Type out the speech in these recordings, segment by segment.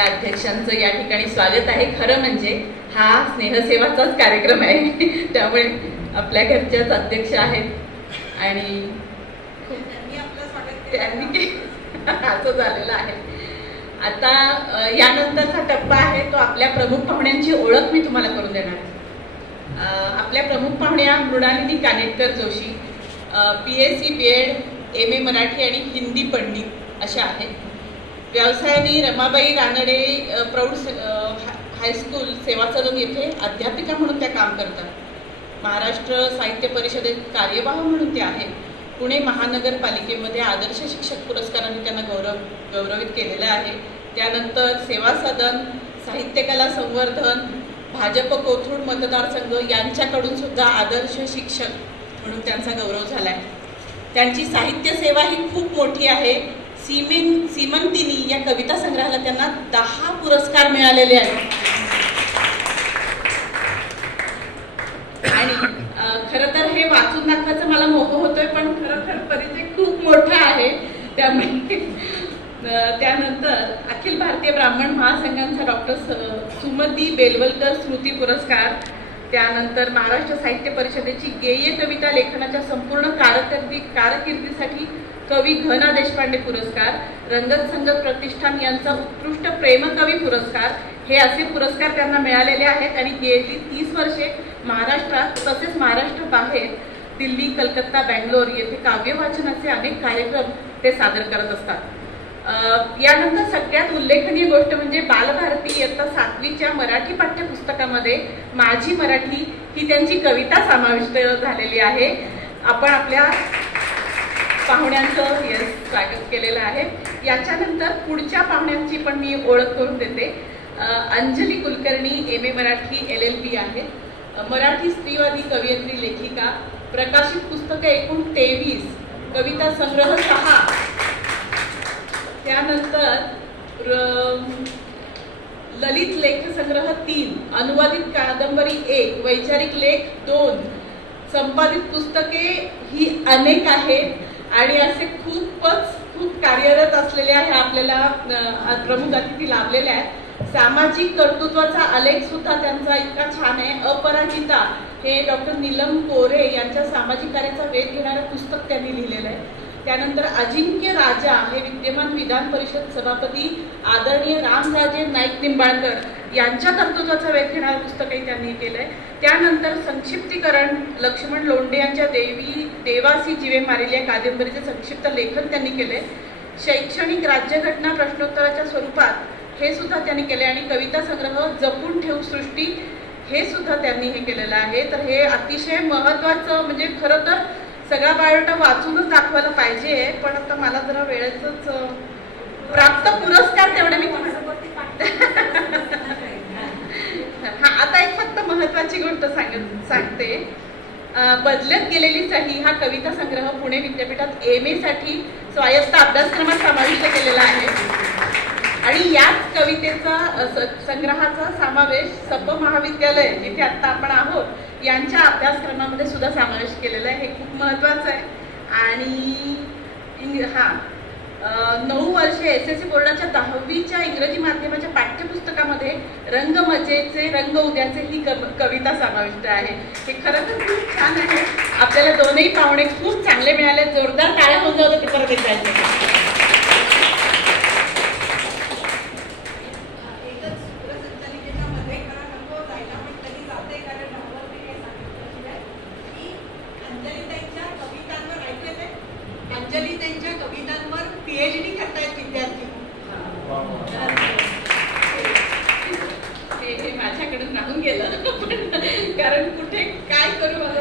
आपल्या अध्यक्षांचं या ठिकाणी स्वागत आहे. खरं म्हणजे हा स्नेहसेवाचाच कार्यक्रम आहे, त्यामुळे आपल्या घरच्याच अध्यक्ष आहेत आणि त्यांनी असं झालेलं आहे. आता यानंतरचा टप्पा आहे तो आपल्या प्रमुख पाहुण्यांची ओळख मी तुम्हाला करून देणार आहे. आपल्या प्रमुख पाहुण्या Mrinalini Kanetkar Joshi, PSc BEd, MA Marathi आणि हिंदी पंडित अशा आहेत. व्यवसायाने रमाबाई रानडे प्रौढ हायस्कूल सेवा सदन येथे अध्यापिका म्हणून त्या काम करतात. महाराष्ट्र साहित्य परिषदेत कार्यवाह म्हणून त्या आहेत. पुणे महानगरपालिकेमध्ये आदर्श शिक्षक पुरस्काराने त्यांना गौरवित केलेलं आहे. त्यानंतर सेवा सदन, साहित्य कला संवर्धन, भाजप कोथरूड मतदारसंघ यांच्याकडून सुद्धा आदर्श शिक्षक म्हणून त्यांचा गौरव झाला आहे. त्यांची साहित्य सेवा ही खूप मोठी आहे. सीमंतिनी या कविता संग्रहाला त्यांना 10 पुरस्कार मिळालेले आहेत. आणि खरं तर हे वाचून दाखवायचं मला मोह होतोय, पण खरं परिचय खूप मोठा आहे. त्यामुळे त्यानंतर अखिल भारतीय ब्राह्मण महासंघांचा डॉक्टर सुमती बेलवलकर स्मृती पुरस्कार, त्यानंतर महाराष्ट्र साहित्य परिषदेची गेय कविता लेखनाच्या संपूर्ण कारकिर्दीसाठी कवी घना देशपांडे पुरस्कार, रंगत संगत प्रतिष्ठान यांचा उत्कृष्ट प्रेमकवी पुरस्कार, हे असे पुरस्कार त्यांना मिळालेले आहेत. आणि गेली 30 वर्षे महाराष्ट्रात तसेच महाराष्ट्र बाहेर दिल्ली, कलकत्ता, बँगलोर येथे काव्य वाचनाचे अनेक कार्यक्रम ते सादर करत असतात. यानंतर सगळ्यात उल्लेखनीय गोष्ट म्हणजे बालभारती इयत्ता 7वीच्या मराठी पाठ्यपुस्तकामध्ये माझी मराठी ही त्यांची कविता समाविष्ट झालेली आहे. आपण आपल्या पाहुण्यांचं स्वागत केलेलं आहे. याच्यानंतर पुढच्या पाहुण्यांची पण मी ओळख करून देते. अंजली कुलकर्णी MA मराठी LLB आहे. मराठी स्त्रीवादी कवयित्री लेखिका, प्रकाशित पुस्तकं एकूण 23, कविता संग्रह 6, त्यानंतर ललित लेख संग्रह 3, अनुवादित कादंबरी 1, वैचारिक लेख 2, संपादित पुस्तके ही अनेक आहेत. आणि असे खूप कार्यरत असलेले आहे आपल्याला प्रमुख अतिथी लाभलेले आहेत. सामाजिक कर्तृत्वाचा आलेख सुद्धा त्यांचा इतका छान आहे. अपराजिता हे डॉक्टर नीलम कोरे यांच्या सामाजिक कार्याचा वेध घेणारं पुस्तक त्यांनी लिहिलेलं आहे. त्यानंतर अजिंक्य राजा हे विद्यमान विधान परिषद सभापती आदरणीय रामराजे नाईक निंबाळकर यांच्या कर्तृत्वाचा वेध घेणारं पुस्तकही त्यांनी केलंय. त्यानंतर संक्षिप्तीकरण लक्ष्मण लोंढे यांच्या देवासी जीवे मारेल या कादंबरीचे संक्षिप्त लेखन त्यांनी केले. शैक्षणिक राज्यघटना प्रश्नोत्तराच्या स्वरूपात हे सुद्धा त्यांनी केले. आणि कविता संग्रह जपून ठेवू सृष्टी हे सुद्धा त्यांनी हे केलेलं आहे. तर हे अतिशय महत्त्वाचं, म्हणजे खरं तर सगळा बायोडा वाचूनच दाखवायला पाहिजे, पण आता मला जरा वेळेच प्राप्त पुरस्कार तेवढे मी हा आता एक फक्त महत्वाची गोष्ट सांगते. बदलत गेलेली सही हा कविता संग्रह पुणे विद्यापीठात MA साठी स्वायत्त अभ्यासक्रमात समाविष्ट केलेला आहे. आणि याच कवितेचा संग्रहाचा समावेश सप महाविद्यालय जिथे आता आपण आहोत यांच्या अभ्यासक्रमामध्ये सुद्धा समावेश केलेला आहे. हे खूप महत्वाचं आहे. आणि 9 वर्षे SSC बोर्डाच्या 10वीच्या इंग्रजी माध्यमाच्या पाठ्यपुस्तकामध्ये रंग मजेचे रंग उद्याचे ही कविता समाविष्ट आहे. हे खरं तर खूप छान आहे. आपल्याला दोनही पाहुणे खूप चांगले मिळाले. जोरदार टाळ्या होऊन जाऊ ते परत एकदा. अंजली त्यांच्या कवितांवर PhD करतायत विद्यार्थी. हे माझ्याकडून राहून गेलं, कारण कुठे काय करू मला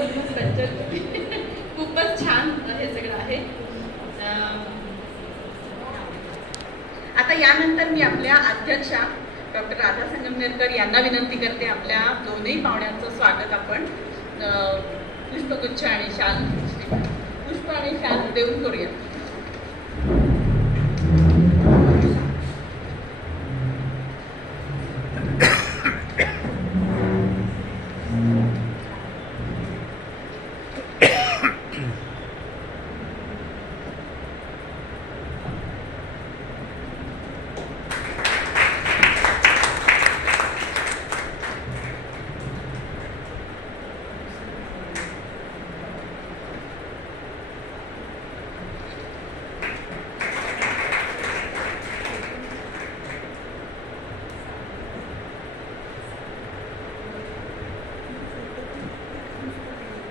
खूपच छान हे सगळं आहे. आता यानंतर मी आपल्या अध्यक्षा डॉक्टर राधा संगमनेरकर यांना विनंती करते आपल्या दोन्ही पाहुण्यांचं स्वागत आपण पुष्पगुच्छ आणि शाल पुष्प आणि शाल देऊन करूया.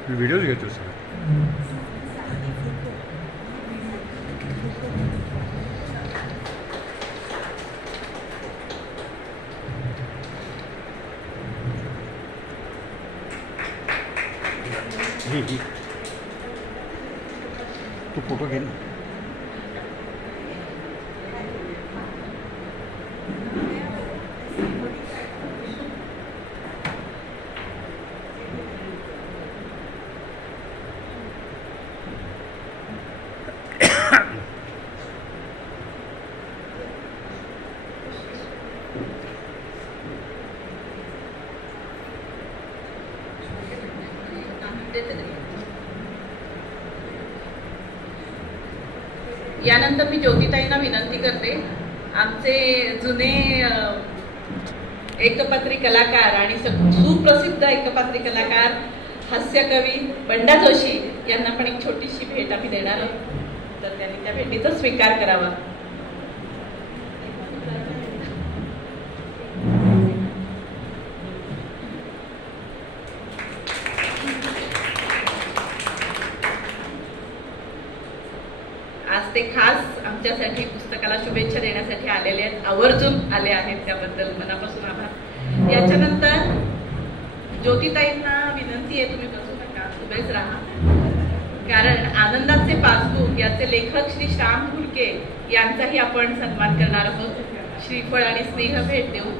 व्हिडिओज घेतो सर. तू फोटो घे ना. यानंतर मी ज्योतिताईंना विनंती करते, आमचे जुने एकपात्री कलाकार आणि सुप्रसिद्ध एकपात्री कलाकार हास्यकवी बंडा जोशी यांना पण एक छोटीशी भेट आम्ही देणार आहोत, तर त्यांनी त्या भेटीचा स्वीकार करावा. आज ते खास आमच्यासाठी पुस्तकाला शुभेच्छा देण्यासाठी आलेले आहेत, आवर्जून आले आहेत, त्याबद्दल मनापासून आभार. याच्यानंतर ज्योतिताईंना विनंती आहे, तुम्ही बसू नका, उभेच राहा, कारण आनंदाचे पासबुक याचे लेखक श्री श्याम घुडके यांचाही आपण सन्मान करणार आहोत. श्रीफळ आणि स्नेह भेट देऊ.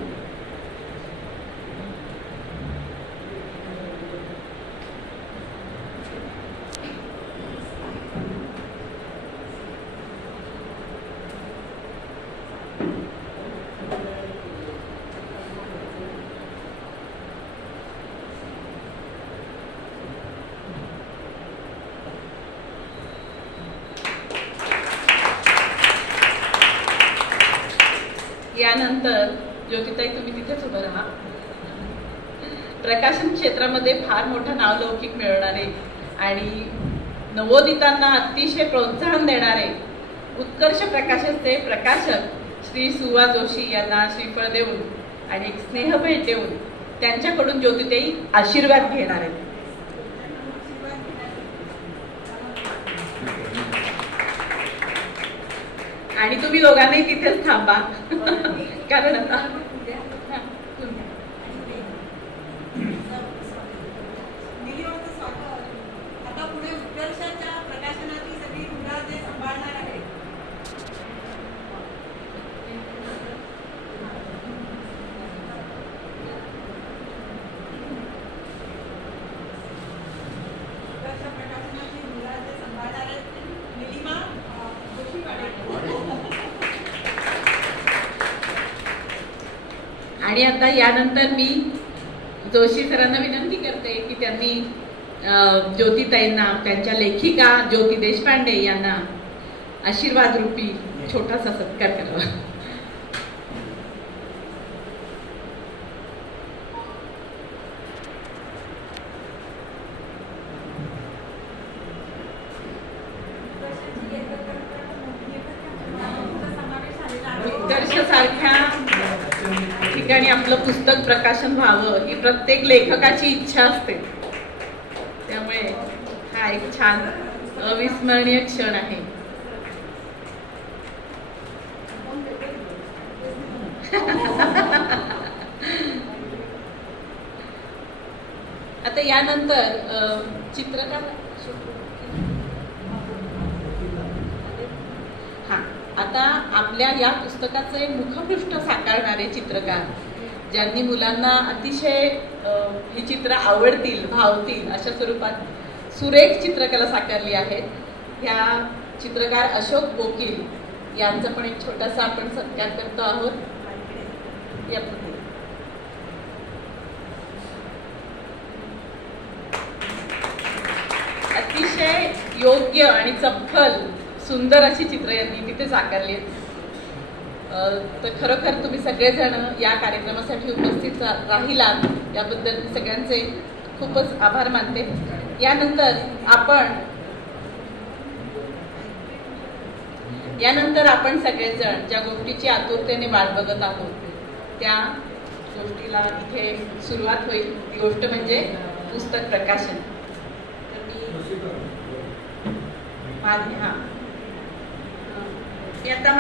यानंतर ज्योतिताई तुम्ही तिथेच उभं राहा. प्रकाशन क्षेत्रामध्ये फार मोठं नावलौकिक मिळवणारे आणि नवोदितांना अतिशय प्रोत्साहन देणारे उत्कर्ष प्रकाशनचे प्रकाशक श्री सुवा जोशी यांना श्रीफळ देऊन आणि एक स्नेह भेट देऊन त्यांच्याकडून ज्योतिताई आशीर्वाद घेणार आहेत. आणि तुम्ही दोघांनाही तिथेच थांबा, कारण आता पुढे उत्कर्षाच्या प्रकाशनाची सगळी मुलं जे सांभाळणार आहे, उत्कर्ष प्रकाशनाची मुलं जे सांभाळणार आहेत निलिमा जोशी आणि आता यानंतर मी जोशी सरांना विनंती करते की त्यांनी ज्योतिताईंना त्यांच्या लेखिका ज्योती देशपांडे यांना आशीर्वाद रूपी छोटासा सत्कार करावा. उत्कर्ष सारख्या ठिकाणी आपलं पुस्तक प्रकाशन व्हावं ही प्रत्येक लेखकाची इच्छा असते, त्यामुळे हा एक छान अविस्मरणीय क्षण आहे. आता यानंतर चित्रकार आता आपल्या या पुस्तकाचे मुखपृष्ठ साकारणारे चित्रकार, ज्यांनी मुलांना अतिशय ही चित्र आवडतील, भावतील अशा स्वरूपात सुरेख चित्रकला साकारली आहे. ह्या चित्रकार अशोक बोकील यांचा पण एक छोटासा आपण सत्कार करतो आहोत. अतिशय योग्य आणि चपखल सुंदर अशी चित्र यांनी तिथे साकारली आहेत. तर खरोखर तुम्ही सगळेजण या कार्यक्रमासाठी उपस्थित राहिलात याबद्दल सगळ्यांचे खूपच आभार मानते. यानंतर आपण सगळेजण ज्या गोष्टीची आतुरतेने वाट बघत आहोत त्या गोष्टीला इथे सुरुवात होईल. ती गोष्ट म्हणजे पुस्तक प्रकाशन. माधवी, हा. इयत्ता